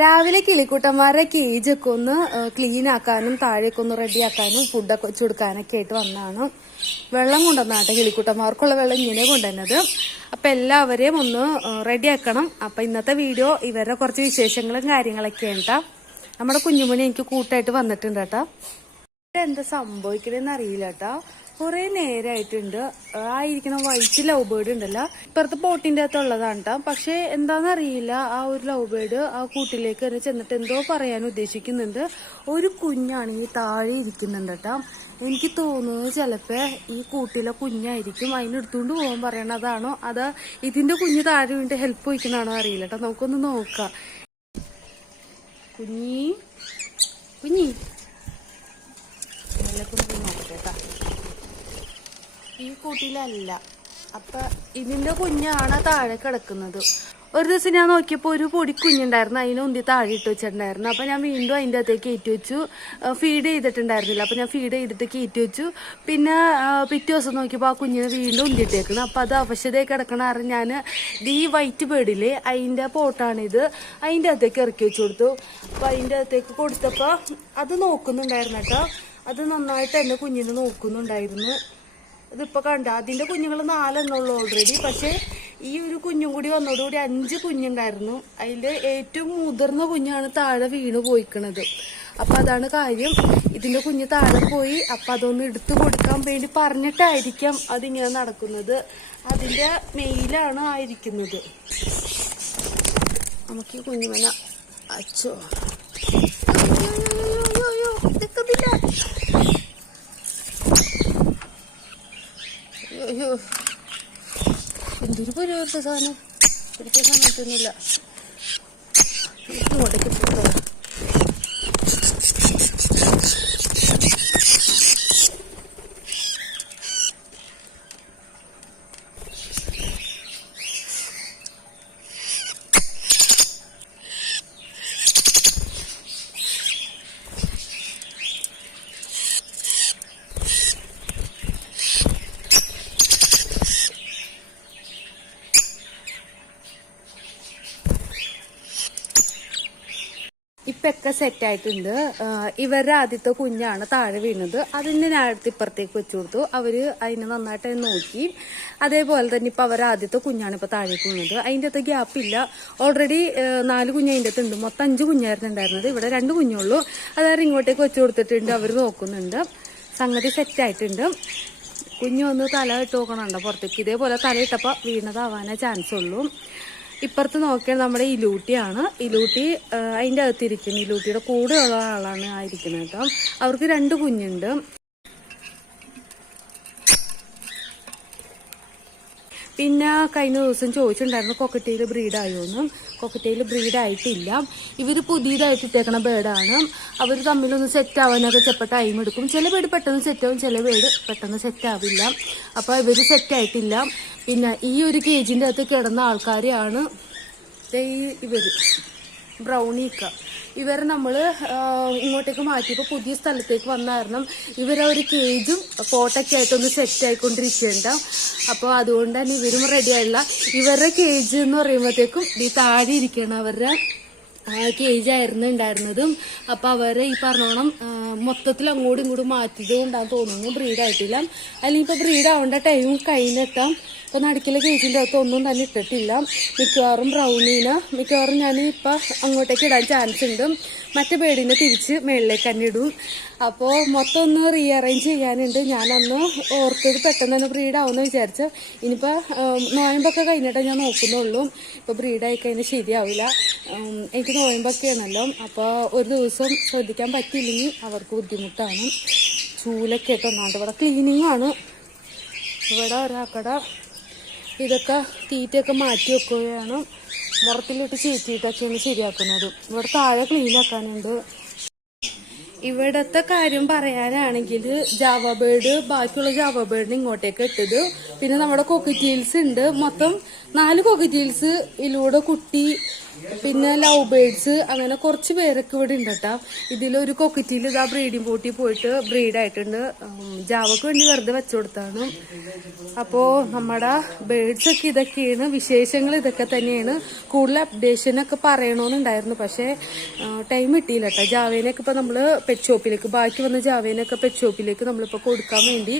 രാവിലെ കിളിക്കൂട്ടന്മാരുടെ കേജൊക്കെ ഒന്ന് ക്ലീൻ ആക്കാനും താഴേക്ക് ഒന്ന് റെഡിയാക്കാനും ഫുഡൊക്കെ വെച്ച് കൊടുക്കാനൊക്കെ ആയിട്ട് വന്നതാണ്. വെള്ളം കൊണ്ടുവന്നാട്ടെ കിളിക്കൂട്ടന്മാർക്കുള്ള വെള്ളം ഇങ്ങനെ കൊണ്ടുവന്നത്. അപ്പം എല്ലാവരെയും ഒന്ന് റെഡിയാക്കണം. അപ്പം ഇന്നത്തെ വീഡിയോ ഇവരുടെ കുറച്ച് വിശേഷങ്ങളും കാര്യങ്ങളൊക്കെ ഉണ്ടാ. നമ്മുടെ കുഞ്ഞുമോനെ എനിക്ക് കൂട്ടായിട്ട് വന്നിട്ടുണ്ട് കേട്ടോ. എന്താ സംഭവിക്കണെന്ന് അറിയില്ല കേട്ടോ. കുറെ നേരമായിട്ടുണ്ട്. ആയിരിക്കണ വൈറ്റ് ലവ് ബേർഡ് ഉണ്ടല്ലോ, ഇപ്പുറത്തെ പോട്ടിന്റെ അകത്ത് ഉള്ളതാണ് കേട്ടോ. പക്ഷെ എന്താണെന്നറിയില്ല, ആ ഒരു ലവ് ബേർഡ് ആ കൂട്ടിലേക്ക് തന്നെ ചെന്നിട്ട് എന്തോ പറയാൻ ഉദ്ദേശിക്കുന്നുണ്ട്. ഒരു കുഞ്ഞാണ് ഈ താഴെ ഇരിക്കുന്നുണ്ട് കേട്ടോ. എനിക്ക് തോന്നുന്നത് ചിലപ്പോ ഈ കൂട്ടിലെ കുഞ്ഞായിരിക്കും. അതിനെടുത്തുകൊണ്ട് പോകാൻ പറയണതാണോ അത് ഇതിന്റെ കുഞ്ഞ് താഴെ വീണ്ടും ഹെൽപ്പ് ചോദിക്കുന്നതാണോ അറിയില്ല കേട്ടോ. നമുക്കൊന്ന് നോക്കാം. കുഞ്ഞി കുഞ്ഞി നോക്കട്ടെ. ഈ കൂട്ടിലല്ല, അപ്പൊ ഇതിന്റെ കുഞ്ഞാണ് താഴെ കിടക്കുന്നത്. ഒരു ദിവസം ഞാൻ നോക്കിയപ്പോ ഒരു പൊടി കുഞ്ഞുണ്ടായിരുന്നു, അതിനെ ഉന്തി താഴെ ഇട്ട് വെച്ചിട്ടുണ്ടായിരുന്നു. അപ്പൊ ഞാൻ വീണ്ടും അതിന്റെ അകത്തേക്ക് കയറ്റി വെച്ചു. ഫീഡ് ചെയ്തിട്ടുണ്ടായിരുന്നില്ല, അപ്പൊ ഞാൻ ഫീഡ് ചെയ്തിട്ട് കയറ്റി വെച്ചു. പിന്നെ പിറ്റേ ദിവസം നോക്കിയപ്പോ ആ കുഞ്ഞിനെ വീണ്ടും ഉന്തിട്ടേക്കണം. അപ്പൊ അത് അവശതയായി കിടക്കണ കാരണം ഞാൻ ഈ വൈറ്റ് ബേർഡില് അതിന്റെ പോട്ടാണിത്, അതിന്റെ അകത്തേക്ക് ഇറക്കി വെച്ചു കൊടുത്തു. അപ്പൊ അതിന്റെ അകത്തേക്ക് കൊടുത്തപ്പോ അത് നോക്കുന്നുണ്ടായിരുന്നു കേട്ടോ. അത് നന്നായിട്ട് എന്നെ കുഞ്ഞിനെ നോക്കുന്നുണ്ടായിരുന്നു. ഇതിപ്പോ കണ്ട അതിന്റെ കുഞ്ഞുങ്ങൾ 4 എണ്ണുള്ളൂ ഓൾറെഡി. പക്ഷെ ഈ ഒരു കുഞ്ഞും കൂടി വന്നതോടുകൂടി 5 കുഞ്ഞുണ്ടായിരുന്നു. അതില് ഏറ്റവും മുതിർന്ന കുഞ്ഞാണ് താഴെ വീണ് പോയിക്കണത്. അപ്പൊ അതാണ് കാര്യം. ഇതിന്റെ കുഞ്ഞ് താഴെ പോയി. അപ്പൊ അതൊന്ന് എടുത്തു കൊടുക്കാൻ വേണ്ടി പറഞ്ഞിട്ടായിരിക്കാം അതിങ്ങനെ നടക്കുന്നത്. അതിന്റെ മെയിലാണ് ആയിരിക്കുന്നത്. നമുക്ക് ഈ കുഞ്ഞുമന അച്ചോ അയ്യോ, എന്തൊരു പരിപാടി സാധനം. പിടിക്കാൻ സമയത്തൊന്നുമില്ല. ഇങ്ങോട്ടേക്ക് പോകോ. ഇപ്പൊക്കെ സെറ്റായിട്ടുണ്ട്. ഇവരുടെ ആദ്യത്തെ കുഞ്ഞാണ് താഴെ വീണത്. അതിന് ഞാൻ അടുത്ത് ഇപ്പുറത്തേക്ക് വെച്ചു കൊടുത്തു. അവര് അതിനെ നന്നായിട്ട് നോക്കി. അതേപോലെ തന്നെ ഇപ്പൊ അവരുടെ ആദ്യത്തെ കുഞ്ഞാണ് ഇപ്പൊ താഴേക്ക് വീണത്. അതിൻ്റെ അകത്ത് ഗ്യാപ്പില്ല. ഓൾറെഡി 4 കുഞ്ഞ് അതിൻ്റെ അകത്തുണ്ട്. മൊത്തം 5 കുഞ്ഞായിരുന്നു ഉണ്ടായിരുന്നത്. ഇവിടെ 2 കുഞ്ഞുള്ളൂ. അതായത് ഇങ്ങോട്ടേക്ക് വെച്ചു കൊടുത്തിട്ടുണ്ട്. അവർ നോക്കുന്നുണ്ട്. സംഗതി സെറ്റായിട്ടുണ്ട്. കുഞ്ഞു ഒന്ന് തല ഇട്ട് നോക്കണുണ്ടോ പുറത്തേക്ക്. ഇതേപോലെ തല ഇട്ടപ്പോൾ വീണതാവാനേ ചാൻസ് ഉള്ളൂ. ഇപ്പുറത്ത് നോക്കിയാൽ നമ്മുടെ ഇലൂട്ടിയാണ്. ഇലൂട്ടി അതിൻ്റെ അകത്തിരിക്കുന്നു. ഇലൂട്ടിയുടെ കൂടെയുള്ള ആളാണ് ആയിരിക്കുന്നത് കേട്ടോ. അവർക്ക് 2 കുഞ്ഞുണ്ട്. പിന്നെ കഴിഞ്ഞ ദിവസം ചോദിച്ചിട്ടുണ്ടായിരുന്നു കൊക്കറ്റയിൽ ബ്രീഡായോന്ന്. കൊക്കറ്റയിൽ ബ്രീഡായിട്ടില്ല. ഇവർ പുതിയതായിട്ട് ഇട്ടേക്കണ ബേർഡാണ്. അവർ തമ്മിലൊന്ന് സെറ്റ് ആവാനൊക്കെ ചിലപ്പോൾ ടൈം എടുക്കും. ചില ബേർഡ് പെട്ടെന്ന് സെറ്റ് ആവും, ചില ബേർഡ് പെട്ടെന്ന് സെറ്റ് ആവില്ല. അപ്പോൾ ഇവർ സെറ്റായിട്ടില്ല. പിന്നെ ഈ ഒരു കേജിൻ്റെ അകത്ത് കിടന്ന ആൾക്കാരെയാണ് ഇവർ ബ്രൗണിക്ക. ഇവരെ നമ്മൾ ഇങ്ങോട്ടേക്ക് മാറ്റിയപ്പോൾ പുതിയ സ്ഥലത്തേക്ക് വന്ന കാരണം ഇവരെ ഒരു കേജും പോട്ടൊക്കെ ആയിട്ടൊന്ന് സെറ്റ് ആയിക്കൊണ്ടിരിക്കേണ്ട. അപ്പോൾ അതുകൊണ്ട് തന്നെ ഇവരും റെഡി ആയില്ല. ഇവരുടെ കേജ് എന്ന് പറയുമ്പോഴത്തേക്കും ഈ താഴെ ഇരിക്കണം അവരുടെ കേജ് ആയിരുന്നു ഉണ്ടായിരുന്നതും. അപ്പൊ അവരെ ഈ പറഞ്ഞോണം മൊത്തത്തിൽ അങ്ങോട്ടും ഇങ്ങോട്ടും മാറ്റിയത് കൊണ്ടാന്ന് തോന്നുന്നു ബ്രീഡായിട്ടില്ല. അല്ലെങ്കിൽ ഇപ്പൊ ബ്രീഡ് ആവേണ്ട ടൈം കഴിഞ്ഞിട്ടാം. ഇപ്പൊ നടുക്കിലെ കേജിന്റെ അകത്ത് ഒന്നും തന്നെ ഇട്ടിട്ടില്ല. മിക്കവാറും ബ്രൗണീനെ ഞാൻ ഇപ്പൊ അങ്ങോട്ടേക്ക് ഇടാൻ ചാൻസ് ഉണ്ട്. മറ്റേ ബേഡിനെ തിരിച്ച് മേളിലേക്ക് തന്നെ ഇടും. അപ്പോൾ മൊത്തം ഒന്ന് റീഅറേഞ്ച് ചെയ്യാനുണ്ട്. ഞാനന്ന് ഓർത്തത് പെട്ടെന്ന് തന്നെ ബ്രീഡാവുമെന്ന് വിചാരിച്ചു. ഇനിയിപ്പോൾ നോയമ്പൊക്കെ കഴിഞ്ഞിട്ടേ ഞാൻ നോക്കുന്നുള്ളൂ. ഇപ്പോൾ ബ്രീഡായി കഴിഞ്ഞാൽ ശരിയാവില്ല. എനിക്ക് നോയമ്പൊക്കെയാണല്ലോ. അപ്പോൾ ഒരു ദിവസം ശ്രദ്ധിക്കാൻ പറ്റിയില്ലെങ്കിൽ അവർക്ക് ബുദ്ധിമുട്ടാണ്. ചൂലൊക്കെ ആയിട്ട് ഒന്നാണ്ട് ഇവിടെ ക്ലീനിങ് ആണ്. ഇവിടെ ഒരാക്കട ഇതൊക്കെ തീറ്റയൊക്കെ മാറ്റി വെക്കുകയാണ്. മുറത്തിലിട്ട് ചീറ്റിയിട്ടൊക്കെയാണ് ശരിയാക്കുന്നത്. ഇവിടെ താഴെ ക്ലീൻ ആക്കാനുണ്ട്. ഇവിടത്തെ കാര്യം പറയാനാണെങ്കിൽ ജാവ ബേർഡ് ബാക്കിയുള്ള ജാവ ബേർഡിന് ഇങ്ങോട്ടേക്ക് ഇട്ടത്. പിന്നെ നമ്മുടെ കോക്കറ്റീൽസ് ഉണ്ട്, മൊത്തം 4 കോക്കറ്റീൽസ് ഇതിലൂടെ കുട്ടി. പിന്നെ ലവ് ബേർഡ്സ്, അങ്ങനെ കുറച്ച് പേരൊക്കെ ഇവിടെ ഉണ്ട് കേട്ടോ. ഇതിലൊരു കോക്കറ്റീൽ ഇതാ ബ്രീഡിംഗ് പോട്ടി പോയിട്ട് ബ്രീഡായിട്ടുണ്ട്. ജാവക്ക് വേണ്ടി വെറുതെ വെച്ചു കൊടുത്താണ്. അപ്പോൾ നമ്മുടെ ബേർഡ്സ് ഒക്കെ ഇതൊക്കെയാണ് വിശേഷങ്ങൾ, ഇതൊക്കെ തന്നെയാണ്. കൂടുതൽ അപ്ഡേഷനൊക്കെ പറയണമെന്നുണ്ടായിരുന്നു, പക്ഷേ ടൈം കിട്ടിയില്ല കേട്ടോ. ജാവേനൊക്കെ ഇപ്പം നമ്മൾ പെറ്റ് ഷോപ്പിലേക്ക്, ബാക്കി വന്ന ജാവേനൊക്കെ പെറ്റ് ഷോപ്പിലേക്ക് നമ്മളിപ്പോൾ കൊടുക്കാൻ വേണ്ടി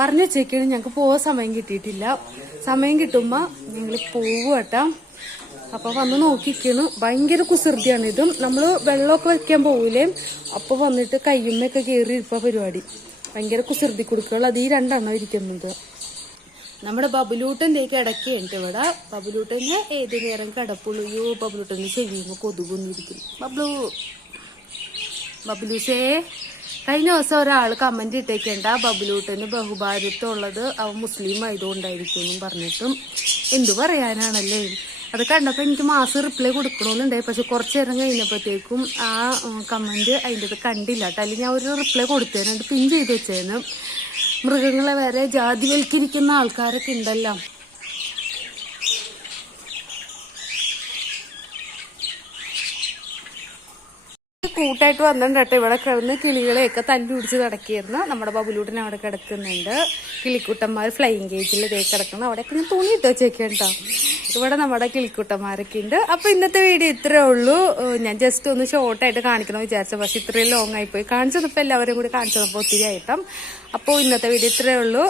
പറഞ്ഞു വെച്ചേക്കാണ്. ഞങ്ങൾക്ക് പോകാൻ സമയം കിട്ടിയിട്ടില്ല. സമയം കിട്ടുമ്പോൾ ഞങ്ങൾ പോവും കേട്ടോ. അപ്പൊ വന്ന് നോക്കിക്കുന്നു. ഭയങ്കര കുസൃതിയാണ് ഇതും. നമ്മള് വെള്ളമൊക്കെ വെക്കാൻ പോകൂലേ, അപ്പൊ വന്നിട്ട് കയ്യുമ്മയൊക്കെ കയറി ഇരിപ്പ പരിപാടി. ഭയങ്കര കുസൃതി കുടുക്കുകൾ. അത് ഈ 2 എണ്ണം ഇരിക്കുന്നത്. നമ്മുടെ ബബുലൂട്ടൻ്റെ കിടക്കുണ്ട് ഇവിടെ. ബബുലൂട്ടന് ഏത് നേരം കിടപ്പുള്ളൂ. യോ ബബുലൂട്ടന് ചെയ്യുമ്പോൾ കൊതുകൊന്നിരിക്കുന്നു. ബബുലൂസേ, കഴിഞ്ഞ ദിവസം ഒരാൾ കമന്റ് ഇട്ടേക്കണ്ട ബബുലൂട്ടന് ബഹുഭാരിത്വമുള്ളത് അവൻ മുസ്ലിം ആയതുകൊണ്ടായിരിക്കും എന്നും പറഞ്ഞിട്ടും. എന്തു പറയാനാണല്ലേ. അത് കണ്ടപ്പോൾ എനിക്ക് മാസം റിപ്ലൈ കൊടുക്കണമെന്നുണ്ടായി, പക്ഷെ കുറച്ച് നേരം കഴിഞ്ഞപ്പോഴത്തേക്കും ആ കമന്റ് അതിൻ്റെ അത് കണ്ടില്ല കേട്ടോ. അല്ലെങ്കിൽ ഞാൻ ഒരു റിപ്ലൈ കൊടുത്തേനെ, അത് പിൻ ചെയ്ത് വെച്ചേന്. മൃഗങ്ങളെ വരെ ജാതിവൽക്കരിക്കുന്ന ആൾക്കാരൊക്കെ ഉണ്ടല്ലോ. കൂട്ടായിട്ട് വന്നിട്ടുണ്ട് കേട്ടോ. ഇവിടെ കിടന്ന് കിളികളെയൊക്കെ തല്ലി പിടിച്ച് കിടക്കിയിരുന്നു. നമ്മുടെ ബബുലൂട്ടൻ അവിടെ കിടക്കുന്നുണ്ട്. കിളിക്കുട്ടന്മാർ ഫ്ലൈയിങ് കേജിൽ ഇതേ കിടക്കണം. അവിടെയൊക്കെ ഞാൻ തുണി ഇട്ട് വെച്ചേക്കാം കേട്ടോ. ഇവിടെ നമ്മുടെ കിളിക്കുട്ടന്മാരൊക്കെ ഉണ്ട്. അപ്പൊ ഇന്നത്തെ വീഡിയോ ഇത്രേ ഉള്ളൂ. ഞാൻ ജസ്റ്റ് ഒന്ന് ഷോർട്ടായിട്ട് കാണിക്കണമെന്ന് വിചാരിച്ചു, പക്ഷെ ഇത്രയും ലോങ് ആയിപ്പോയി. കാണിച്ചപ്പോൾ എല്ലാവരും കൂടി കാണിച്ചപ്പോൾ ഒത്തിരി ആയിട്ടും. അപ്പോൾ ഇന്നത്തെ വീഡിയോ ഇത്രേ ഉള്ളൂ.